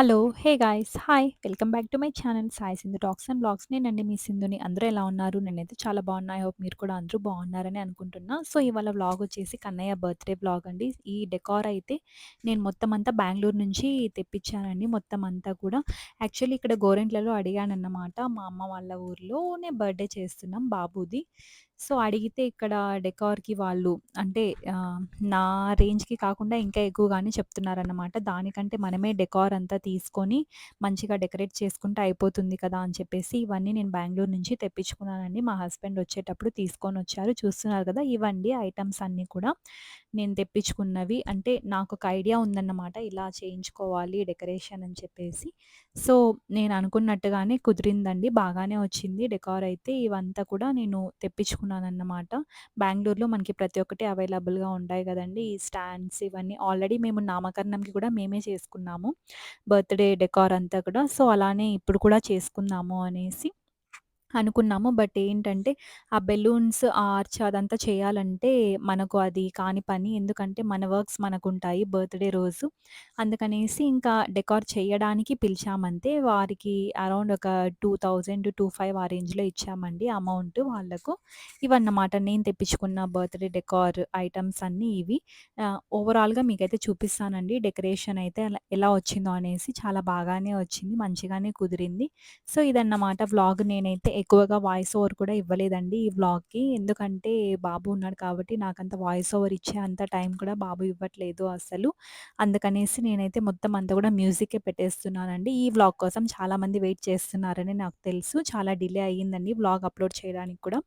Hello! Hey guys! Hi! Welcome back to my channel Sai Sindhu talks and vlogs. నేనండి మీ సింధుని. అందరూ ఎలా ఉన్నారు? నేనైతే చాలా బాగున్నా. ఐ హోప్ మీరు కూడా అందరూ బాగున్నారని అనుకుంటున్నా. సో, ఇవాళ వ్లాగ్ వచ్చేసి కన్నయ్య బర్త్‌డే వ్లాగ్ అండి. ఈ డెకార్ అయితే నేను మొత్తం అంతా బెంగుళూరు నుంచి తెప్పించానండి. మొత్తం అంతా కూడా. యాక్చువల్లీ ఇక్కడ గోరెంట్లలో అడిగానన్నమాట. మా అమ్మ వాళ్ళ ఊర్లోనే బర్త్‌డే చేస్తున్నాం బాబుది. సో, అడిగితే ఇక్కడ డెకార్‌కి వాళ్ళు అంటే నా రేంజ్‌కి కాకుండా ఇంకా ఎక్కువగానే చెప్తున్నారన్నమాట. దానికంటే మనమే డెకార్ అంతా తీసుకొని మంచిగా డెకరేట్ చేసుకుంటే అయిపోతుంది కదా! అని చెప్పేసి ఇవన్నీ నేను బెంగుళూరు నుంచి తెప్పించుకున్నానండి. మా హస్బెండ్ వచ్చేటప్పుడు తీసుకొనొచ్చారు. చూస్తున్నారు కదా! ఇవండి ఐటెమ్స్ అన్నీ కూడా నేను తెప్పించుకున్నవి. అంటే నాకొక ఐడియా ఉందన్నమాట. ఇలా చేయించుకోవాలి డెకరేషన్ అని చెప్పేసి. సో, నేను అనుకున్నట్టుగానే కుదిరిందండి. బాగానే వచ్చింది డెకార్ అయితే. ఇవంతా కూడా నేను తెప్పించుకున్నానన్నమాట. బెంగుళూరులో మనకి ప్రతి ఒక్కటి అవైలబుల్‌గా ఉంటాయి గదండీ! ఈ స్టాండ్స్ ఇవన్నీ ఆల్రెడీ మేము నామకరణంకి కూడా మేమే చేసుకున్నాము. బర్త్‌డే డెకార్ అంతా కూడా. సో, అలానే ఇప్పుడు కూడా చేసుకుందాము అనేసి అనుకున్నాము. బట్ ఏంటంటే, ఆ బెలూన్స్, ఆ ఆర్చ్ అదంతా చేయాలంటే మనకు అది కాని పని. ఎందుకంటే, మన వర్క్స్ మనకుంటాయి బర్త్‌డే రోజు. అందుకనేసి ఇంకా డెకార్ చేయడానికి పిలిచామంతే. వారికి అరౌండ్ ఒక 2000-2500 ఆ రేంజ్‌లో ఇచ్చామండి అమౌంట్ వాళ్ళకు. ఇవన్నమాట నేను తెప్పించుకున్న బర్త్‌డే డెకార్ ఐటెమ్స్ అన్నీ ఇవి. ఓవరాల్‌గా మీకైతే చూపిస్తానండి డెకరేషన్ అయితే ఎలా వచ్చిందో అనేసి. చాలా బాగానే వచ్చింది. మంచిగానే కుదిరింది. సో, ఇదన్నమాట వ్లాగ్. నేనైతే ఎక్కువగా వాయిస్ ఓవర్ కూడా ఇవ్వలేదండి ఈ వ్లాగ్‌కి. ఎందుకంటే బాబు ఉన్నాడు కాబట్టి నాకంత వాయిస్ ఓవర్ ఇచ్చే అంత టైం కూడా బాబు ఇవ్వట్లేదు అసలు. అందుకనేసి నేనైతే మొత్తం అంతా కూడా మ్యూజికే పెట్టేస్తున్నానండి. ఈ వ్లాగ్ కోసం చాలామంది వెయిట్ చేస్తున్నారని నాకు తెలుసు. చాలా డిలే అయ్యిందండి వ్లాగ్ అప్‌లోడ్ చేయడానికి కూడా.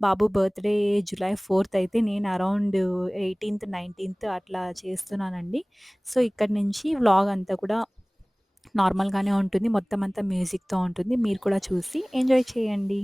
బాబు బర్త్‌డే జులై 4థ్ అయితే నేను అరౌండ్ 18థ్, 19థ్ అట్లా చేస్తున్నానండి. సో, ఇక్కడి నుంచి వ్లాగ్ అంతా కూడా నార్మల్‌గానే ఉంటుంది. మొత్తం అంతా మ్యూజిక్‌తో ఉంటుంది. మీరు కూడా చూసి ఎంజాయ్ చేయండి.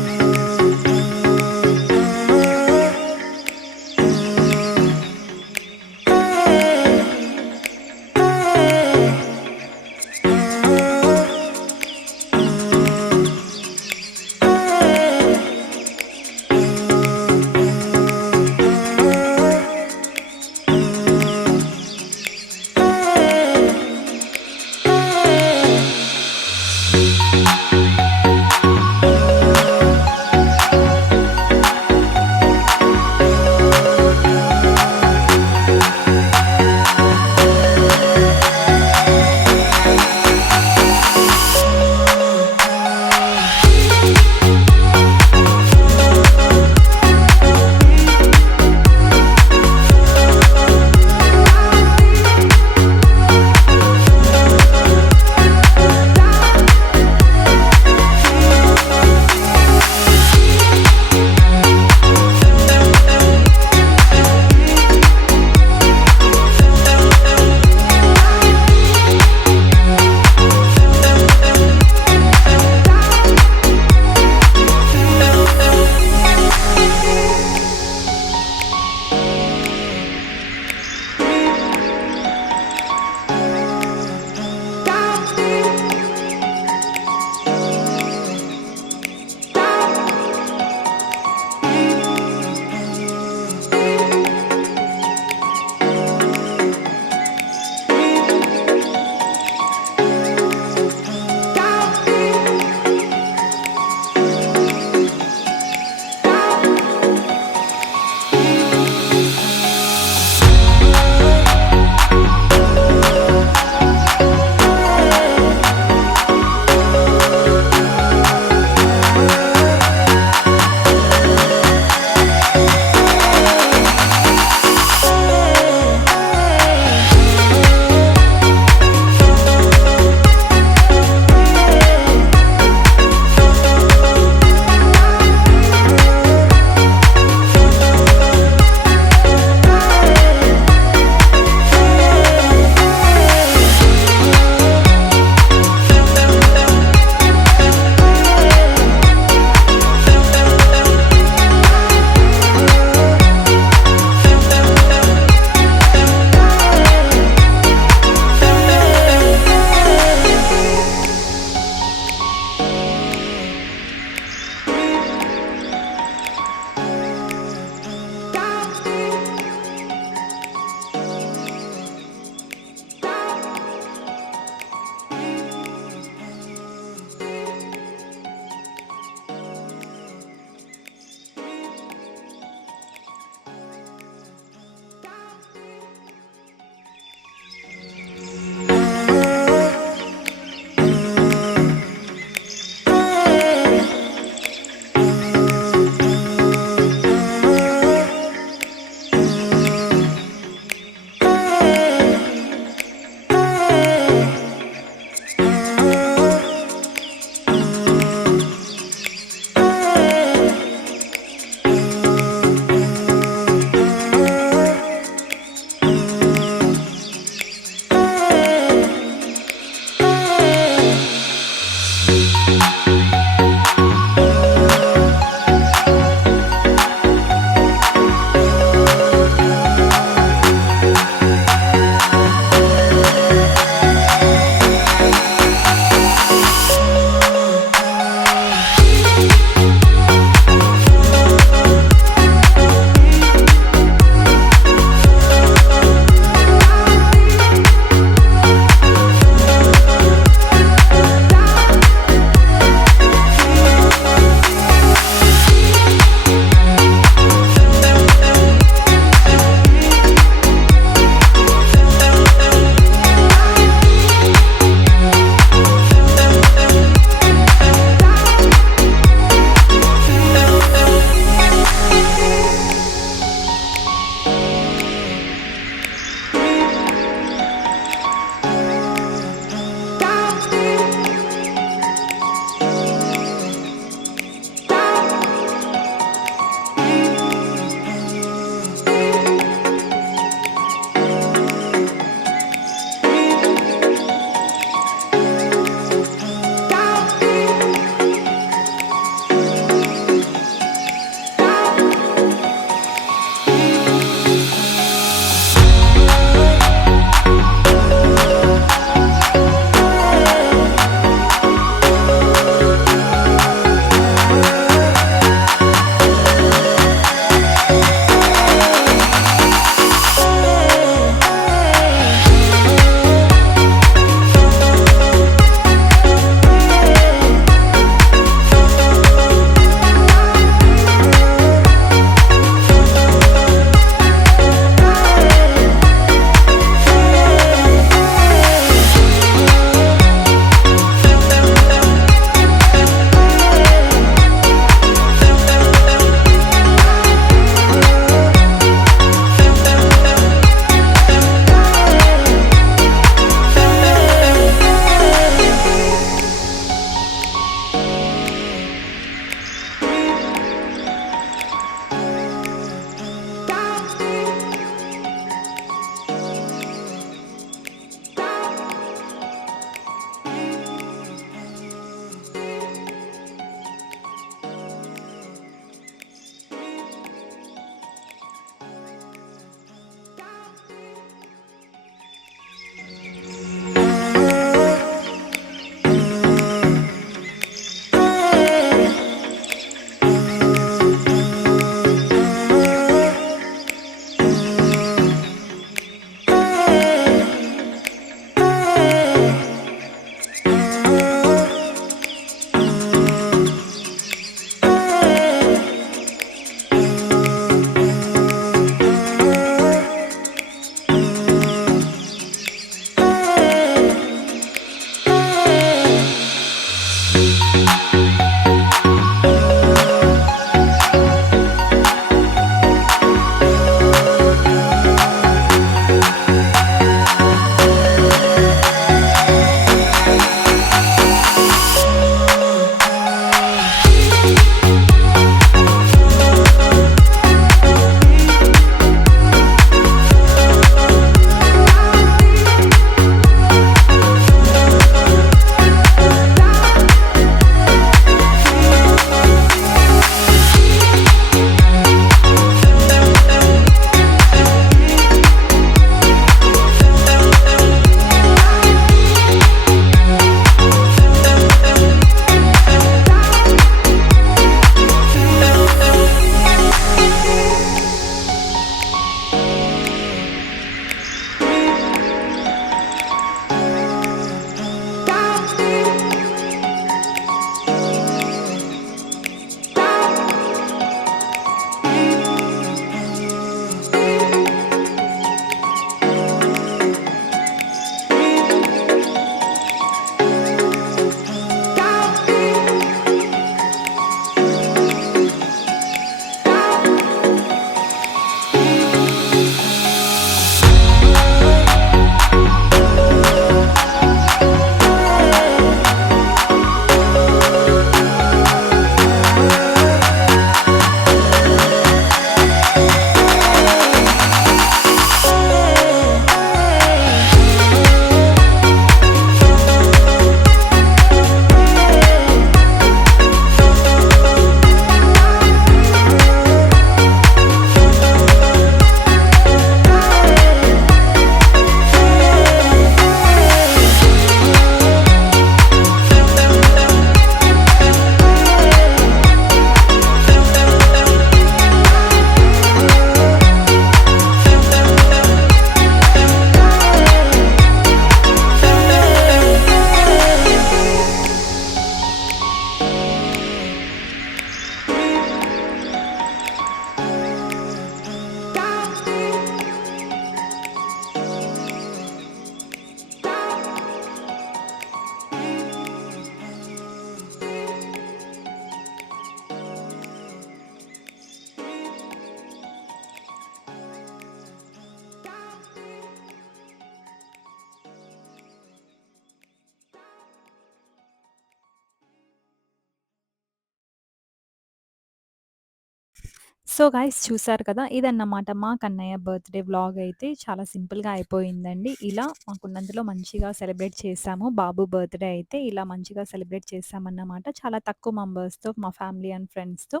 సో గైస్ చూసారు కదా! ఇదన్నమాట మా కన్నయ్య బర్త్‌డే వ్లాగ్ అయితే చాలా సింపుల్‌గా అయిపోయిందండి. ఇలా మాకున్నందులో మంచిగా సెలబ్రేట్ చేశాము. బాబు బర్త్‌డే అయితే ఇలా మంచిగా సెలబ్రేట్ చేశామన్నమాట. చాలా తక్కువ మెంబర్స్‌తో మా ఫ్యామిలీ అండ్ ఫ్రెండ్స్‌తో,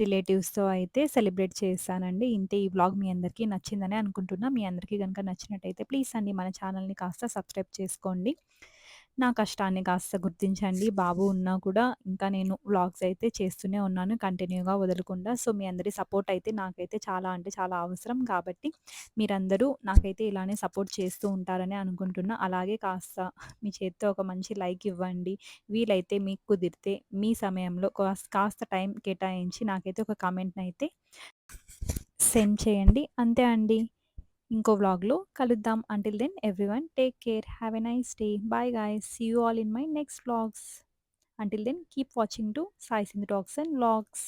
రిలేటివ్స్‌తో అయితే సెలబ్రేట్ చేశానండి. ఇంతే ఈ వ్లాగ్ మీ అందరికీ నచ్చిందనే అనుకుంటున్నా. మీ అందరికీ గనుక నచ్చినట్టయితే ప్లీజ్ అండి మన ఛానల్‌ని కాస్త సబ్స్క్రైబ్ చేసుకోండి. నా కష్టాన్ని కాస్త గుర్తించండి. బాబు ఉన్నా కూడా ఇంకా నేను వ్లాగ్స్ అయితే చేస్తూనే ఉన్నాను కంటిన్యూగా వదలకుండా. సో, మీ అందరి సపోర్ట్ అయితే నాకైతే చాలా అంటే చాలా అవసరం. కాబట్టి మీరందరూ నాకైతే ఇలానే సపోర్ట్ చేస్తూ ఉంటారని అనుకుంటున్నా. అలాగే కాస్త మీ చేత్తో ఒక మంచి లైక్ ఇవ్వండి. వీలైతే మీకు కుదిరితే మీ సమయంలో కాస్త టైం కేటాయించి నాకైతే ఒక కామెంట్‌నైతే సెండ్ చేయండి. అంతే అండి. ఇంకో వ్లాగ్‌లో కలుద్దాం. Until then everyone take care. Have a nice day. Bye guys. See you all in my next vlogs. Until then, keep watching to Sai Sindhu Talks and Vlogs.